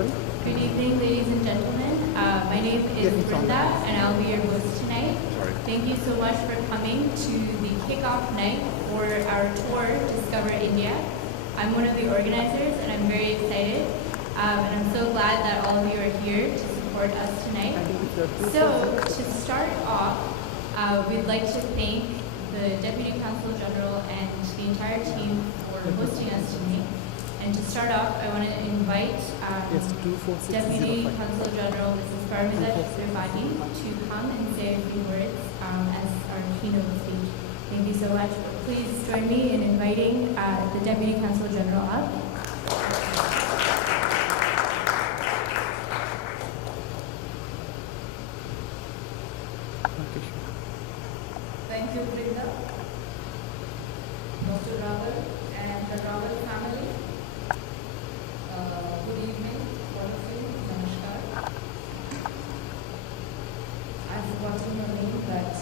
Good evening, ladies and gentlemen. My name is Brenda, and I'll be your host tonight. Thank you so much for coming to the kickoff night for our tour, Discover India. I'm one of the organizers, and I'm very excited. And I'm so glad that all of you are here to support us tonight. So, to start off, we'd like to thank the Deputy Consul General and the entire team for hosting us tonight. And to start off, I want to invite Deputy Consul General Mrs. Paramita Tripathi to come and say a few words as our keynote speech. Thank you so much. Please join me in inviting the Deputy Consul General up. Thank you, Brenda, Dr. Raval, and the Raval family. Good evening, all of you. Namaskar. I've forgotten your name, but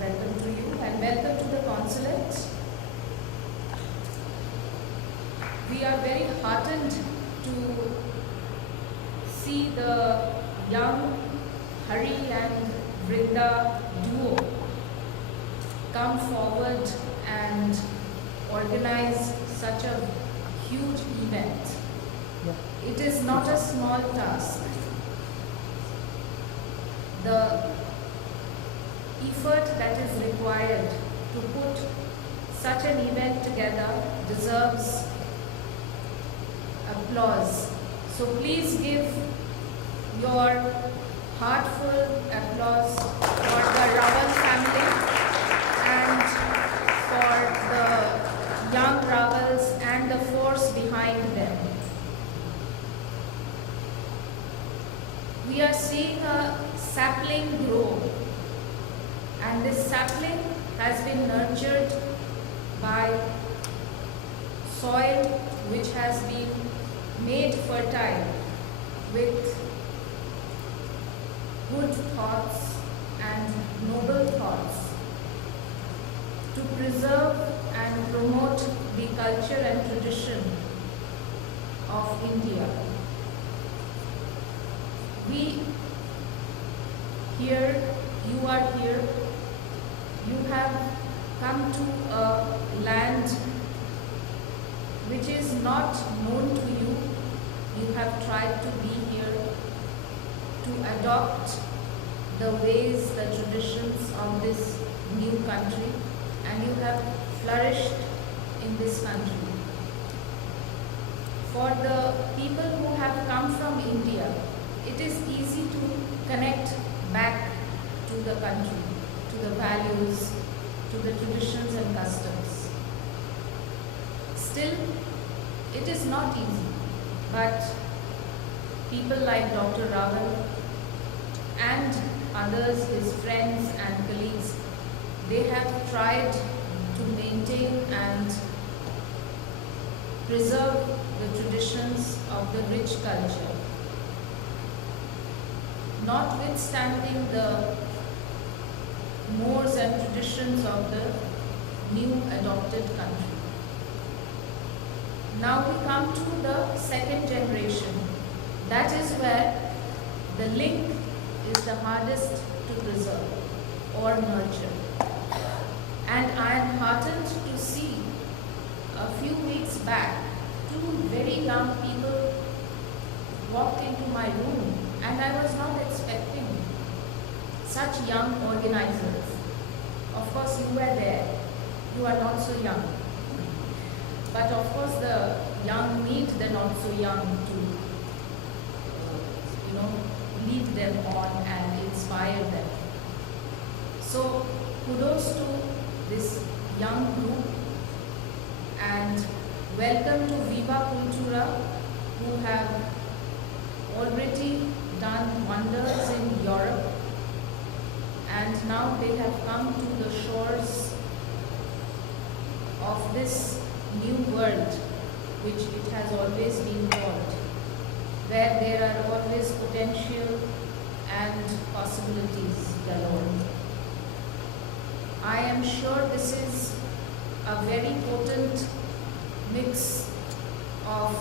welcome to you and welcome to the Consulate. We are very heartened to see the young Hari and Vrinda duo come forward and organize such a huge event. It is not a small task. The effort that is required to put such an event together deserves applause. So please give your heartful applause for the Raval family and for the young Ravals and the force behind them. We are seeing a sapling grow, and this sapling has been nurtured by soil which has been made fertile with good thoughts and noble thoughts to preserve and promote the culture and tradition of India. We here, you are here, you have come to a land which is not known to you. You have tried to be here to adopt the ways, the traditions of this new country, and you have flourished in this country. For the people who have come from India, it is easy to connect back to the country, to the values, to the traditions and customs. Still, it is not easy, but people like Dr. Raval and others, his friends and colleagues, they have tried to maintain and preserve the traditions of the rich culture, notwithstanding the mores and traditions of the new adopted country. Now we come to the second generation. That is where the link is the hardest to preserve or nurture. And I am heartened to see a few weeks back, two very young people walked into my room, and I was not expecting such young organizers. Of course, you were there. You are not so young. But of course, the young need the not so young to, lead them on and inspire them. So, kudos to this young group, and welcome to Viva Cultura, who have already done wonders in Europe, and now they have come to the shores of this new world, which it has always been called, where there are always potential and possibilities galore. I am sure this is a very potent mix of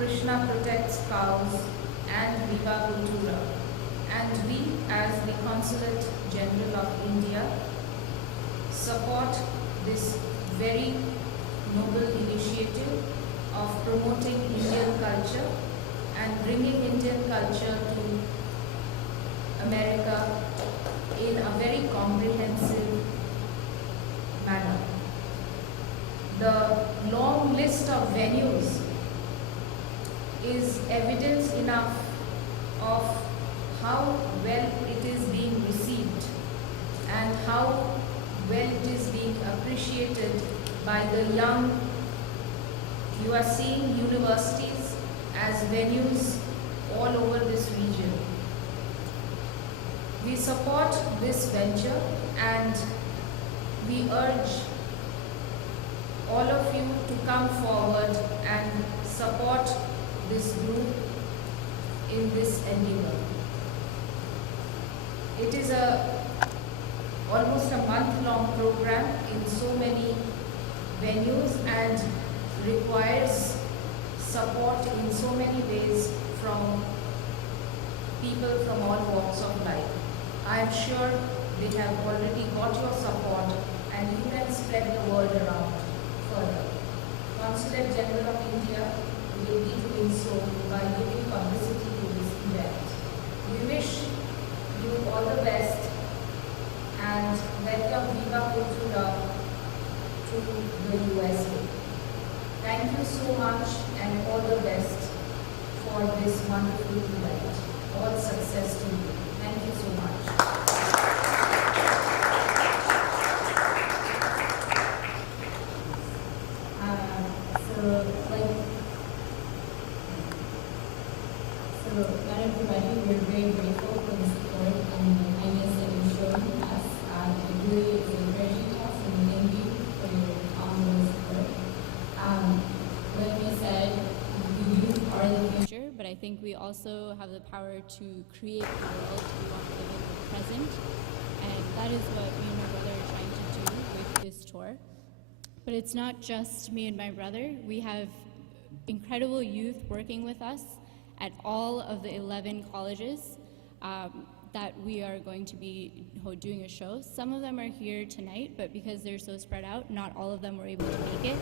Krishna protects cows, and Viva Cultura. And we, as the Consulate General of India, support this very noble initiative of promoting Indian culture and bringing Indian culture to America in a very comprehensive manner. The long list of venues is evidence enough of how well it is being received and how well it is being appreciated by the young. You are seeing universities as venues all over this region. We support this venture and we urge all of you to come forward and support this group in this endeavor. It is almost a month-long program in so many venues and requires support in so many ways from people from all walks of life. I am sure they have already got your support and you can spread the word around further. Consulate General of India will be doing so by giving publicity to this event. We wish you all the best and welcome Viva Cultura to the USA. Thank you so much and all the best for this wonderful event. All success to you. Thank you so much. Madam Tripathi, we're very grateful for the support and the kindness that you've shown us. It really is encouraging to us, and we thank you for your ongoing support. Like we said, the youth are the future, but I think we also have the power to create the world we want to live in the present, and that is what me and my brother are trying to do with this tour. But it's not just me and my brother. We have incredible youth working with us at all of the 11 colleges that we are going to be doing a show. Some of them are here tonight, but because they're so spread out, not all of them were able to make it.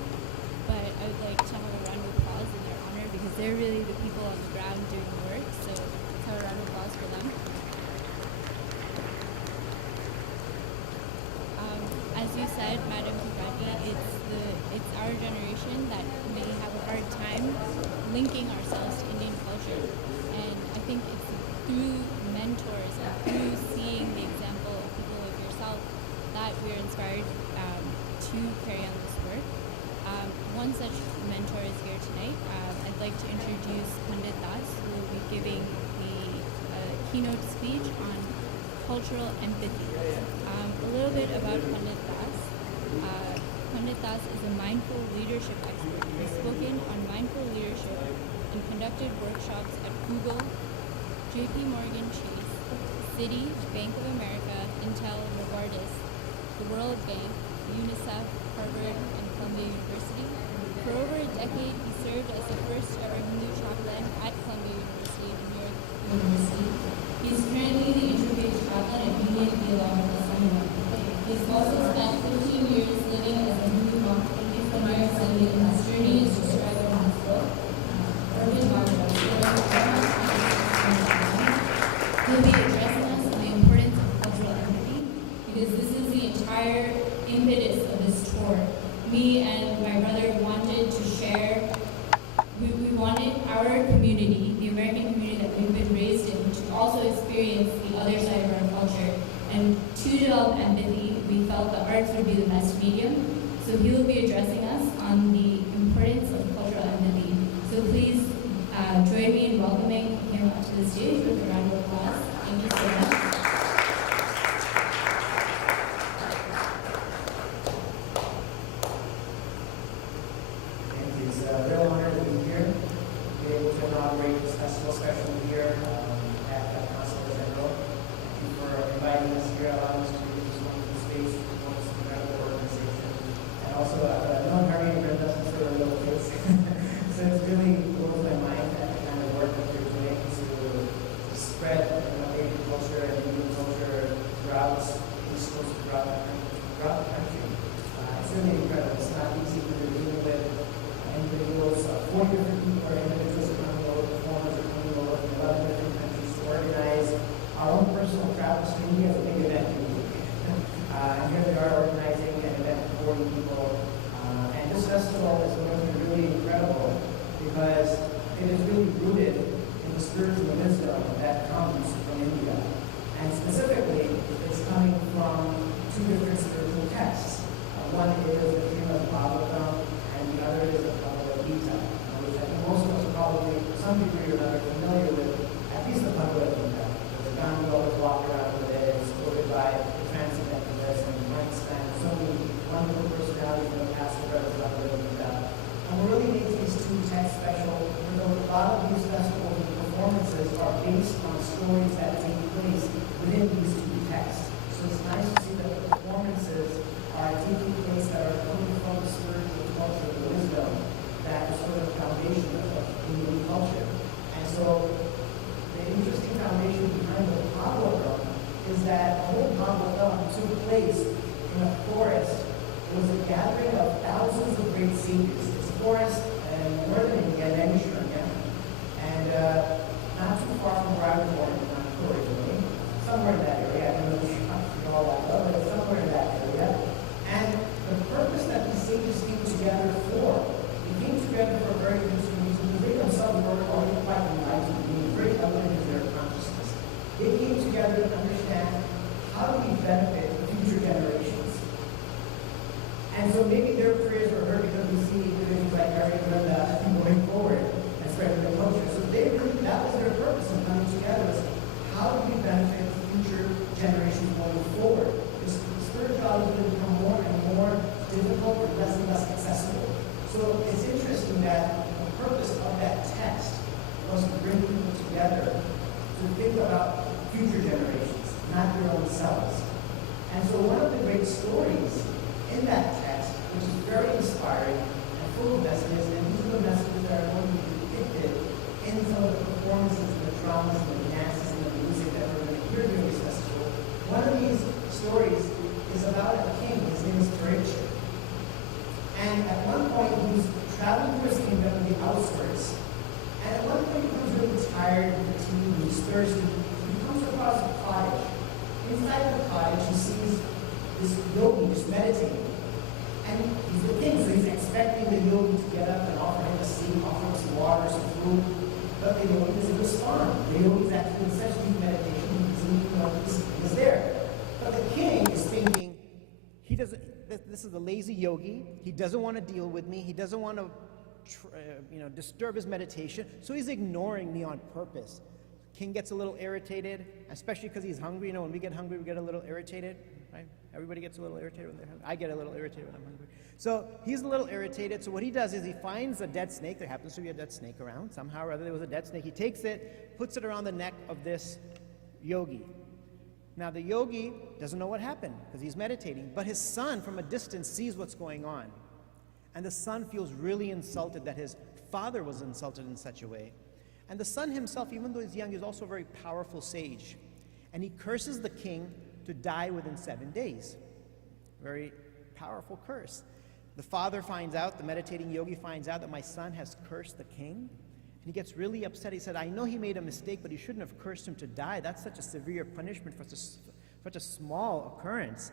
But I would like to have a round of applause in their honor because they're really the people on the ground doing the work. So let's have a round of applause for them. As you said, Madam Gujarati, it's our generation that may have a hard time linking ourselves to Indian culture. And I think it's through mentors and through seeing the example of people like yourself that we're inspired to carry on this work. One such mentor is here tonight. I'd like to introduce Pandit Das, who will be giving the keynote speech on cultural empathy. A little bit about Pandit Das. Pandit Das is a mindful leadership expert. He's spoken on mindful leadership and conducted workshops at Google, JP Morgan Chase, Citi, Bank of America, Intel, Novartis, the World Bank, UNICEF, Harvard, and Columbia University. For over a decade, he served as the first ever Hindu chaplain at Columbia University in New York University. He is currently the interfaith chaplain at Union Theological Seminary. He has also spent 15 years living as a Hindu monk in New York City, and his journey is described in his book, Urban Martyrs. He'll be addressing us on the importance of cultural empathy, because this is the entire impetus of this tour. Me and my brother wanted to share, we wanted our community, the American community that we've been raised in, to also experience the other side of our culture. And to develop empathy, we felt the arts would be the best medium. So he will be addressing us on the importance of cultural empathy. So please join me in welcoming him up to the stage with a round of applause. Thank you so much. Thank you. It's a real honor to be here, to be able to inaugurate this festival, especially here at Consulate General. Thank you for inviting us here, allowing us to use this wonderful space, this incredible organization. And also, I've known Harry and Brenda since they were little kids, so it's really blows my mind 4 different people or individuals are coming over, performers are coming over from 11 different countries to organize our own personal travels to India as a big event. And here they are organizing an event for 40 people. And this festival is going to be really incredible because it is really rooted in the spiritual wisdom that comes from India. And specifically, it's coming from 2 different spiritual texts. One is the Srimad Bhagavatam, and the other is the Bhagavad Gita, which I think most of us are probably, to some degree or another, familiar with, at least the Bhagavad Gita. The Gandhi always walked around with it, it's quoted by the transcendentalists and Mike Span, so many wonderful personalities in the past who read the Bhagavad Gita. And what really makes these 2 texts special, a lot of these festivals and performances are based on stories that take place within these 2 texts. So it's nice to see that the performances are taking place that are coming from the spiritual culture, the wisdom that is sort of the foundation of Indian culture. And so the interesting foundation behind the Bhagavatam is that the whole Bhagavatam took place in a forest. It was a gathering of thousands of great sages. It's a forest in northern India, Nishran, and not too far from where I was born, not originally, somewhere in that area. I don't know if you know all that well, but it's somewhere in that area. And the purpose that these sages came together for, they came together for a very interesting reason, because they themselves were already quite enlightened, being very elegant in their consciousness. They came together to understand how do we benefit future generations. And so maybe their prayers were heard because we see individuals like Harry and Brenda going forward and spreading the culture. So they really, that was their purpose in coming together, is how do we benefit future generations going forward? Because spirituality will become more and more difficult and less accessible. So it's interesting that the purpose of that text was to bring people together to think about future generations, not their own selves. And so one of the great stories in that text, which is very inspiring and full of messages, and these are the messages that are going to be depicted in some of the performances and the dramas and the dances and the music that we're going to hear during this festival. One of these stories is about a king. His name is Paramita. And at one point, he's traveling through his kingdom in the outskirts. And at one point, he becomes really tired and fatigued, he's thirsty. He comes across a cottage. Inside the cottage, he sees this yogi just meditating. And he's the king, so he's expecting the yogi to get up and offer him a seat, offer him some water, some food. But the yogi doesn't respond. The yogi is actually in such deep meditation, he's there. But the king is thinking, this is a lazy yogi, he doesn't want to deal with me, he doesn't want to disturb his meditation, so he's ignoring me on purpose. King gets a little irritated, especially because he's hungry. When we get hungry, we get a little irritated, right? Everybody gets a little irritated when they're hungry. I get a little irritated when I'm hungry. So he's a little irritated, so what he does is he finds a dead snake. There happens to be a dead snake around. Somehow or other there was a dead snake. He takes it, puts it around the neck of this yogi. Now the yogi doesn't know what happened because he's meditating, but his son from a distance sees what's going on. And the son feels really insulted that his father was insulted in such a way. And the son himself, even though he's young, is also a very powerful sage. And he curses the king to die within 7 days. Very powerful curse. The father finds out, the meditating yogi finds out that my son has cursed the king. And he gets really upset. He said, I know he made a mistake, but he shouldn't have cursed him to die. That's such a severe punishment for such a small occurrence.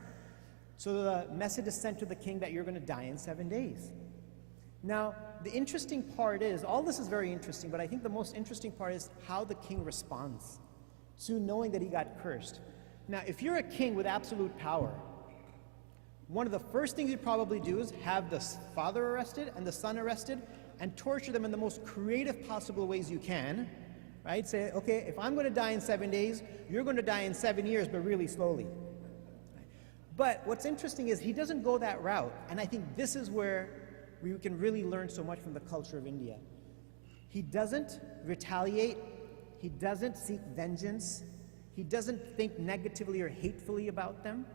So the message is sent to the king that you're going to die in 7 days. Now, the interesting part is, all this is very interesting, but I think the most interesting part is how the king responds to knowing that he got cursed. Now, if you're a king with absolute power, one of the first things you probably do is have the father arrested and the son arrested and torture them in the most creative possible ways you can, right? Say, okay, if I'm going to die in 7 days, you're going to die in 7 years, but really slowly. But what's interesting is he doesn't go that route, and I think this is where we can really learn so much from the culture of India. He doesn't retaliate, he doesn't seek vengeance, he doesn't think negatively or hatefully about them.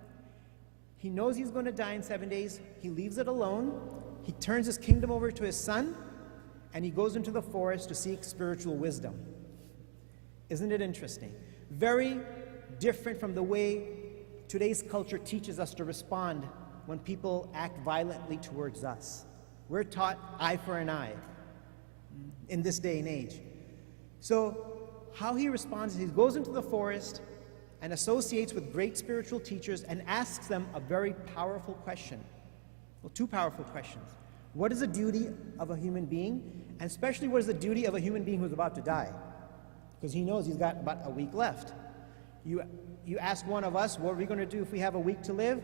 He knows he's going to die in 7 days, he leaves it alone, he turns his kingdom over to his son, and he goes into the forest to seek spiritual wisdom. Isn't it interesting? Very different from the way today's culture teaches us to respond when people act violently towards us. We're taught eye for an eye. in this day and age. So how he responds is he goes into the forest and associates with great spiritual teachers and asks them a very powerful question. Well, two powerful questions. What is the duty of a human being? And especially, what is the duty of a human being who's about to die? Because he knows he's got about a week left. You ask one of us, what are we going to do if we have a week to live?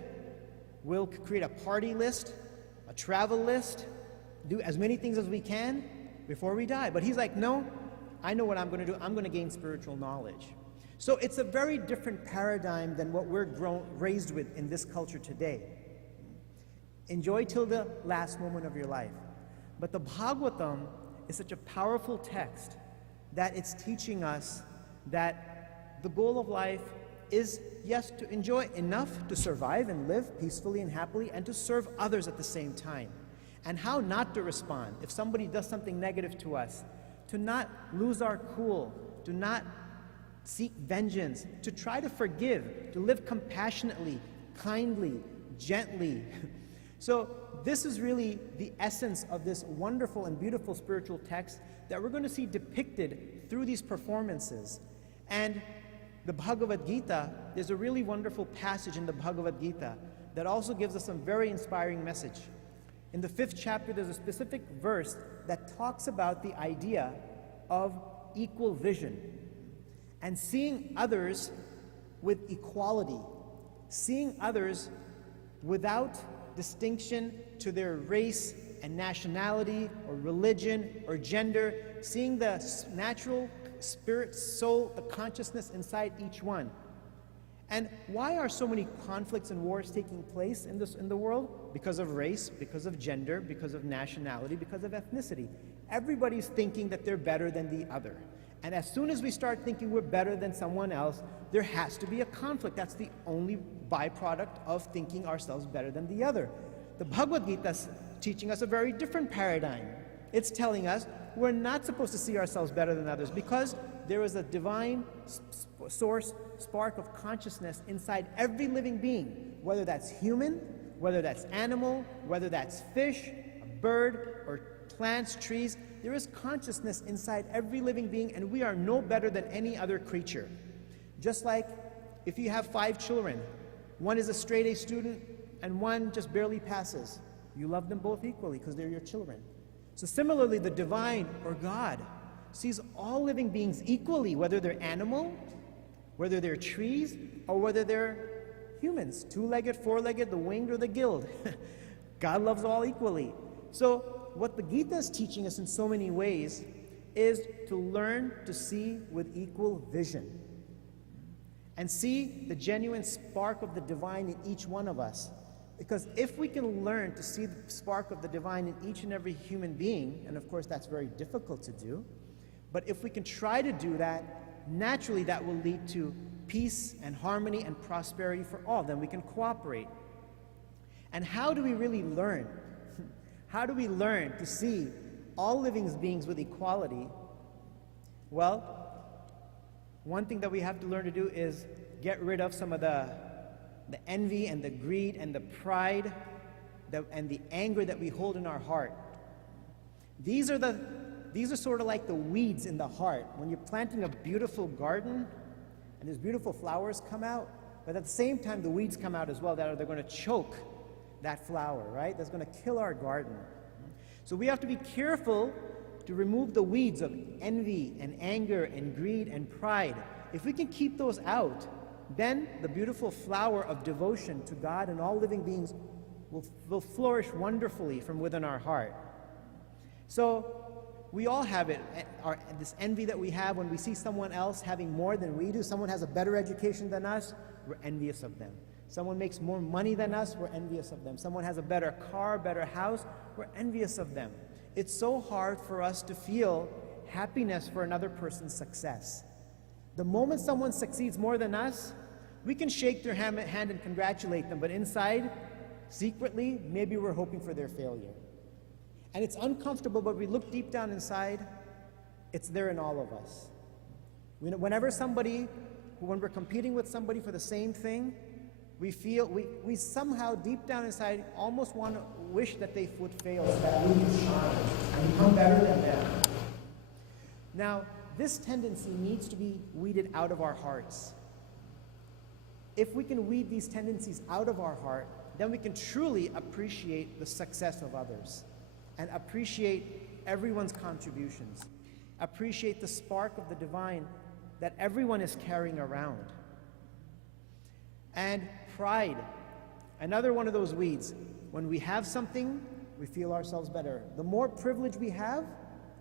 We'll create a party list, a travel list, do as many things as we can before we die. But he's like, no, I know what I'm going to do. I'm going to gain spiritual knowledge. So it's a very different paradigm than what we're raised with in this culture today. Enjoy till the last moment of your life. But the Bhagavatam is such a powerful text that it's teaching us that the goal of life is, yes, to enjoy enough to survive and live peacefully and happily, and to serve others at the same time. And how not to respond if somebody does something negative to us, to not lose our cool, to not seek vengeance, to try to forgive, to live compassionately, kindly, gently. So this is really the essence of this wonderful and beautiful spiritual text that we're going to see depicted through these performances. And the Bhagavad Gita, there's a really wonderful passage in the Bhagavad Gita that also gives us some very inspiring message. In the 5th chapter, there's a specific verse that talks about the idea of equal vision and seeing others with equality, seeing others without distinction to their race and nationality or religion or gender, seeing the natural spirit, soul, the consciousness inside each one. And why are so many conflicts and wars taking place in the world? Because of race, because of gender, because of nationality, because of ethnicity. Everybody's thinking that they're better than the other. And as soon as we start thinking we're better than someone else, there has to be a conflict. That's the only byproduct of thinking ourselves better than the other. The Bhagavad Gita is teaching us a very different paradigm. It's telling us we're not supposed to see ourselves better than others because there is a divine source, spark of consciousness inside every living being, whether that's human, whether that's animal, whether that's fish, a bird, or plants, trees. There is consciousness inside every living being, and we are no better than any other creature. Just like if you have 5 children, one is a straight A student and one just barely passes. You love them both equally because they're your children. So similarly, the divine or God sees all living beings equally, whether they're animal, whether they're trees, or whether they're humans, 2-legged, 4-legged, the winged or the gilled. God loves all equally. So what the Gita is teaching us in so many ways is to learn to see with equal vision and see the genuine spark of the divine in each one of us. Because if we can learn to see the spark of the divine in each and every human being, and of course that's very difficult to do, but if we can try to do that, naturally that will lead to peace and harmony and prosperity for all. Then we can cooperate. And how do we really learn? How do we learn to see all living beings with equality? Well, one thing that we have to learn to do is get rid of some of the envy and the greed and the pride and the anger that we hold in our heart. These are sort of like the weeds in the heart. When you're planting a beautiful garden and there's beautiful flowers come out, but at the same time the weeds come out as well that they're going to choke that flower, right? That's going to kill our garden. So we have to be careful to remove the weeds of envy and anger and greed and pride. If we can keep those out, then the beautiful flower of devotion to God and all living beings will flourish wonderfully from within our heart. So we all have it, this envy that we have when we see someone else having more than we do. Someone has a better education than us, we're envious of them. Someone makes more money than us, we're envious of them. Someone has a better car, better house, we're envious of them. It's so hard for us to feel happiness for another person's success. The moment someone succeeds more than us, we can shake their hand and congratulate them, but inside, secretly, maybe we're hoping for their failure. And it's uncomfortable, but we look deep down inside, it's there in all of us. Whenever when we're competing with somebody for the same thing, we somehow deep down inside almost want to wish that they would fail so that we can shine and become better than them. Now, this tendency needs to be weeded out of our hearts. If we can weed these tendencies out of our heart, then we can truly appreciate the success of others and appreciate everyone's contributions. Appreciate the spark of the divine that everyone is carrying around. And pride, another one of those weeds. When we have something, we feel ourselves better. The more privilege we have,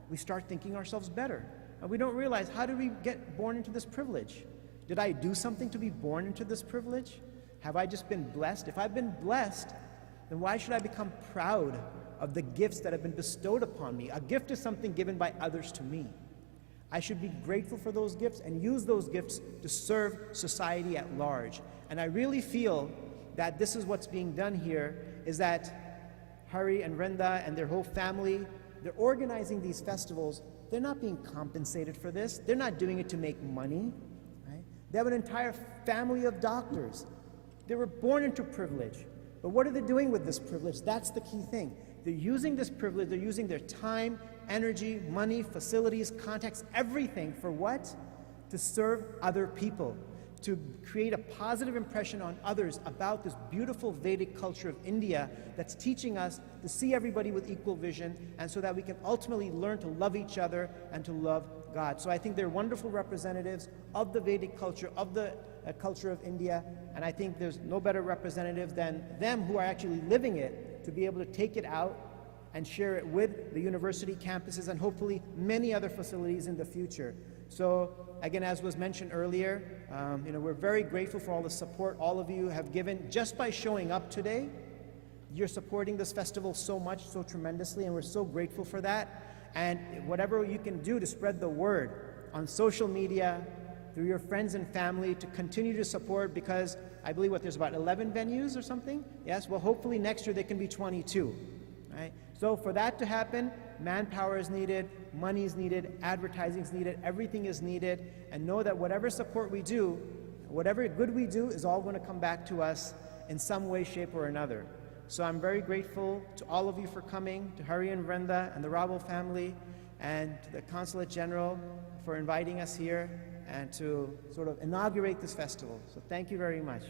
we start thinking ourselves better. And we don't realize, how did we get born into this privilege? Did I do something to be born into this privilege? Have I just been blessed? If I've been blessed, then why should I become proud of the gifts that have been bestowed upon me? A gift is something given by others to me. I should be grateful for those gifts and use those gifts to serve society at large. And I really feel that this is what's being done here, is that Hari and Renda and their whole family, they're organizing these festivals. They're not being compensated for this. They're not doing it to make money. Right? They have an entire family of doctors. They were born into privilege. But what are they doing with this privilege? That's the key thing. They're using this privilege, they're using their time, energy, money, facilities, contacts, everything for what? To serve other people, to create a positive impression on others about this beautiful Vedic culture of India that's teaching us to see everybody with equal vision, and so that we can ultimately learn to love each other and to love God. So I think they're wonderful representatives of the Vedic culture, of the culture of India, and I think there's no better representatives than them who are actually living it, to be able to take it out and share it with the university campuses and hopefully many other facilities in the future. So again, as was mentioned earlier, we're very grateful for all the support all of you have given just by showing up today. You're supporting this festival so much, so tremendously, and we're so grateful for that. And whatever you can do to spread the word on social media, through your friends and family, to continue to support, because I believe there's about 11 venues or something? Yes, well hopefully next year there can be 22. Right? So for that to happen, manpower is needed, money is needed, advertising is needed, everything is needed, and know that whatever support we do, whatever good we do is all going to come back to us in some way, shape, or another. So I'm very grateful to all of you for coming, to Hari and Vrenda and the Rabal family, and to the Consulate General for inviting us here and to sort of inaugurate this festival. So thank you very much.